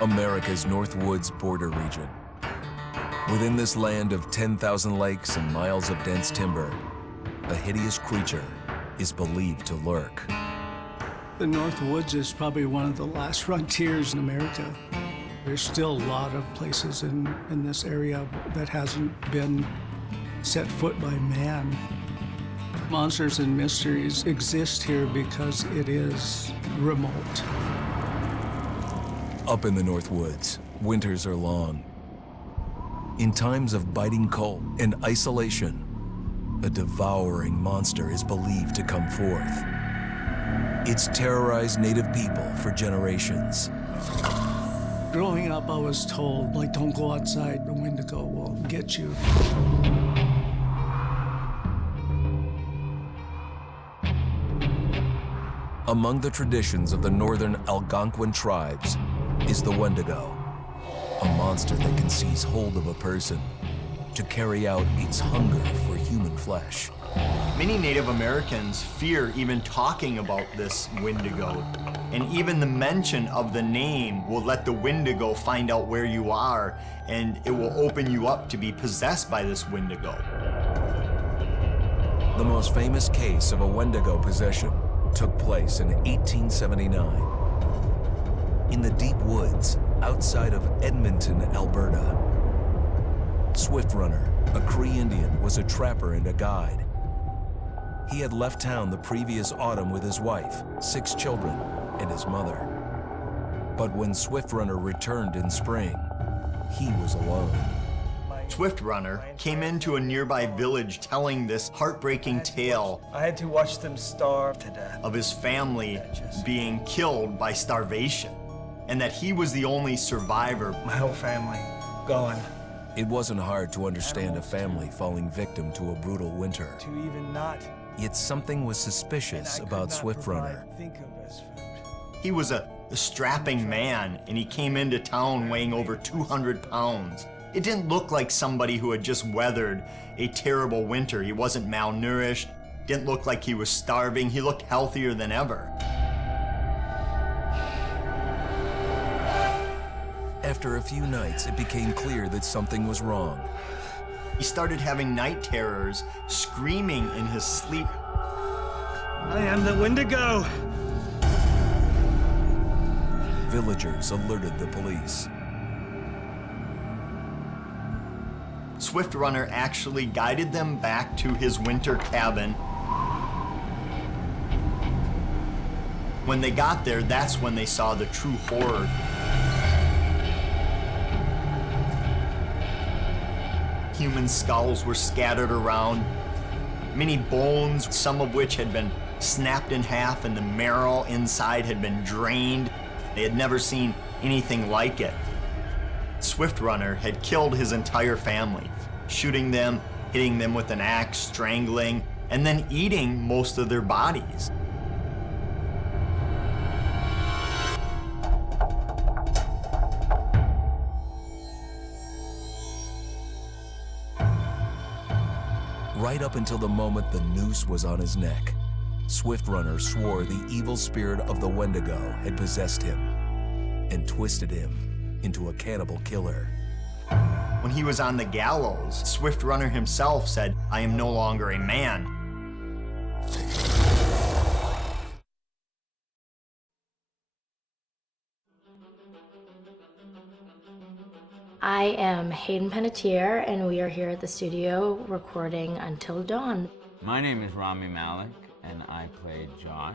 America's North Woods border region. Within this land of 10,000 lakes and miles of dense timber, a hideous creature is believed to lurk. The North Woods is probably one of the last frontiers in America. There's still a lot of places in this area that hasn't been set foot by man. Monsters and mysteries exist here because it is remote. Up in the North Woods, winters are long. In times of biting cold and isolation, a devouring monster is believed to come forth. It's terrorized native people for generations. Growing up, I was told, like, don't go outside, the Wendigo will get you. Among the traditions of the northern Algonquin tribes is the Wendigo, a monster that can seize hold of a person to carry out its hunger for human flesh. Many Native Americans fear even talking about this Wendigo, and even the mention of the name will let the Wendigo find out where you are, and it will open you up to be possessed by this Wendigo. The most famous case of a Wendigo possession took place in 1879 in the deep woods outside of Edmonton, Alberta. Swift Runner, a Cree Indian, was a trapper and a guide. He had left town the previous autumn with his wife, 6 children, and his mother. But when Swift Runner returned in spring, he was alone. Swift Runner came into a nearby village telling this heartbreaking tale. I had to watch them starve to death. Of his family being killed by starvation, and that he was the only survivor. My whole family gone. It wasn't hard to understand a family falling victim to a brutal winter. To even not. Yet something was suspicious about Swift Runner. He was a strapping man, and he came into town weighing over 200 pounds. It didn't look like somebody who had just weathered a terrible winter. He wasn't malnourished, didn't look like he was starving. He looked healthier than ever. After a few nights, it became clear that something was wrong. He started having night terrors, screaming in his sleep. I am the Wendigo! Villagers alerted the police. Swift Runner actually guided them back to his winter cabin. When they got there, that's when they saw the true horror. Human skulls were scattered around, many bones, some of which had been snapped in half, and the marrow inside had been drained. They had never seen anything like it. Swift Runner had killed his entire family, shooting them, hitting them with an axe, strangling, and then eating most of their bodies. Right up until the moment the noose was on his neck, Swift Runner swore the evil spirit of the Wendigo had possessed him and twisted him into a cannibal killer. When he was on the gallows, Swift Runner himself said, "I am no longer a man." I am Hayden Panettiere, and we are here at the studio recording Until Dawn. My name is Rami Malek, and I play Josh.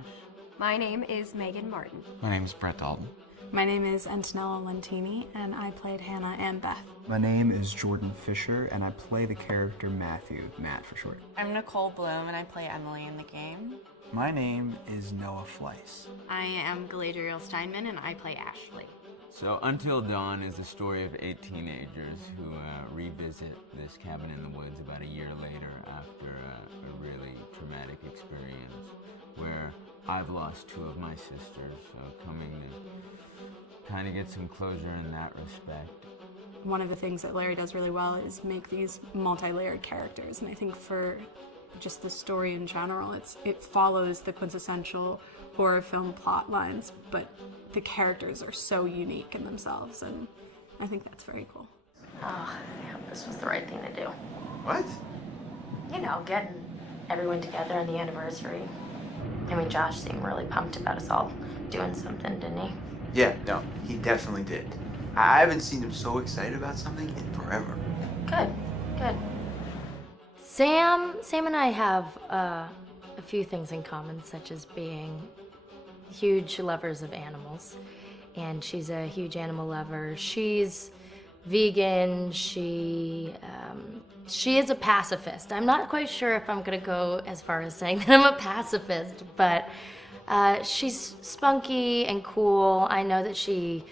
My name is Megan Martin. My name is Brett Dalton. My name is Antonella Lentini, and I played Hannah and Beth. My name is Jordan Fisher, and I play the character Matthew, Matt for short. I'm Nicole Bloom, and I play Emily in the game. My name is Noah Fleiss. I am Galadriel Steinman, and I play Ashley. So Until Dawn is the story of 8 teenagers who revisit this cabin in the woods about a year later after a really traumatic experience where I've lost 2 of my sisters, so coming to kind of get some closure in that respect. One of the things that Larry does really well is make these multi-layered characters, and I think for just the story in general. It follows the quintessential horror film plot lines, but the characters are so unique in themselves, and I think that's very cool. Oh, I hope this was the right thing to do. What? You know, getting everyone together on the anniversary. I mean, Josh seemed really pumped about us all doing something, didn't he? Yeah, no, he definitely did. I haven't seen him so excited about something in forever. Good, good. Sam and I have a few things in common, such as being huge lovers of animals, and she's a huge animal lover. She's vegan. She is a pacifist. I'm not quite sure if I'm gonna go as far as saying that I'm a pacifist, but she's spunky and cool. I know that she,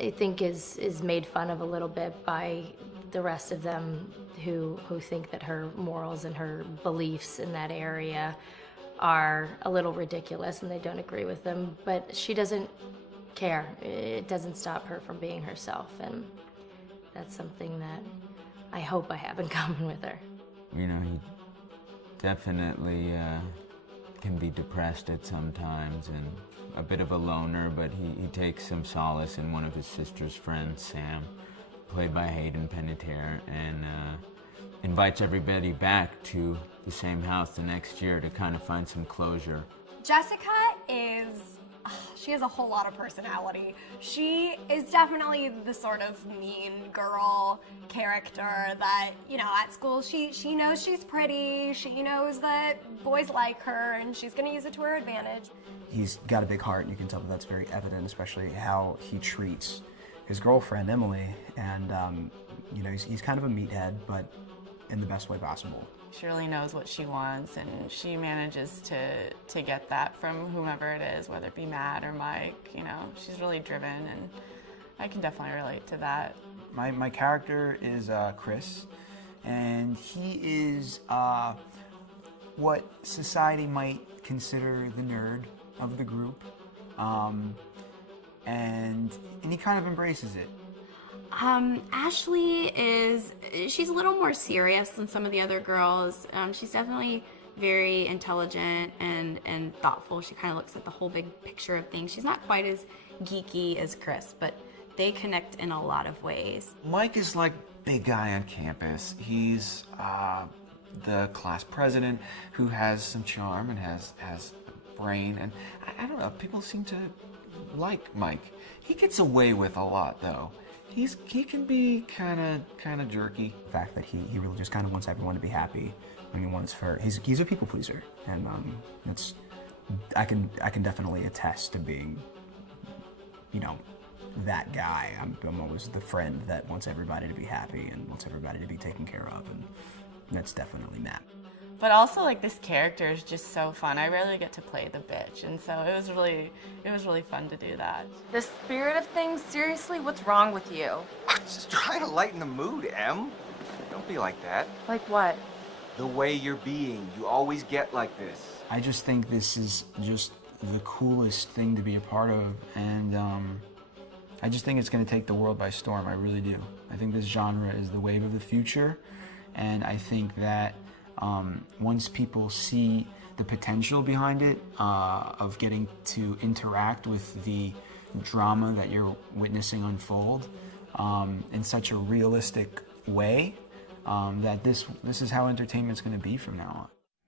I think, is made fun of a little bit by the rest of them who think that her morals and her beliefs in that area are a little ridiculous and they don't agree with them, but she doesn't care. It doesn't stop her from being herself, and that's something that I hope I have in common with her. You know, he definitely can be depressed at some times and a bit of a loner, but he takes some solace in one of his sister's friends, Sam, played by Hayden Panettiere, and invites everybody back to the same house the next year to kind of find some closure. Jessica she has a whole lot of personality. She is definitely the sort of mean girl character that, you know, at school she knows she's pretty, she knows that boys like her, and she's gonna use it to her advantage. He's got a big heart, and you can tell that that's very evident, especially how he treats his girlfriend, Emily, and, you know, he's kind of a meathead, but in the best way possible. She really knows what she wants, and she manages to get that from whomever it is, whether it be Matt or Mike. You know, she's really driven, and I can definitely relate to that. My character is Chris, and he is what society might consider the nerd of the group, and he kind of embraces it. Ashley she's a little more serious than some of the other girls. She's definitely very intelligent and thoughtful. She kind of looks at the whole big picture of things. She's not quite as geeky as Chris, but they connect in a lot of ways. Mike is like big guy on campus. He's the class president who has some charm and has brain, and I don't know, people seem to like Mike. He gets away with a lot, though. He can be kind of jerky. The fact that he really just kind of wants everyone to be happy. I mean, he's a people pleaser, and I can definitely attest to being, you know, that guy. I'm always the friend that wants everybody to be happy and wants everybody to be taken care of, and that's definitely Matt. But also, like, this character is just so fun. I rarely get to play the bitch, and so it was really fun to do that. The spirit of things, seriously, what's wrong with you? Just trying to lighten the mood, Em. Don't be like that. Like what? The way you're being. You always get like this. I just think this is just the coolest thing to be a part of, and I just think it's going to take the world by storm. I really do. I think this genre is the wave of the future, and I think that once people see the potential behind it, of getting to interact with the drama that you're witnessing unfold in such a realistic way, that this is how entertainment's going to be from now on.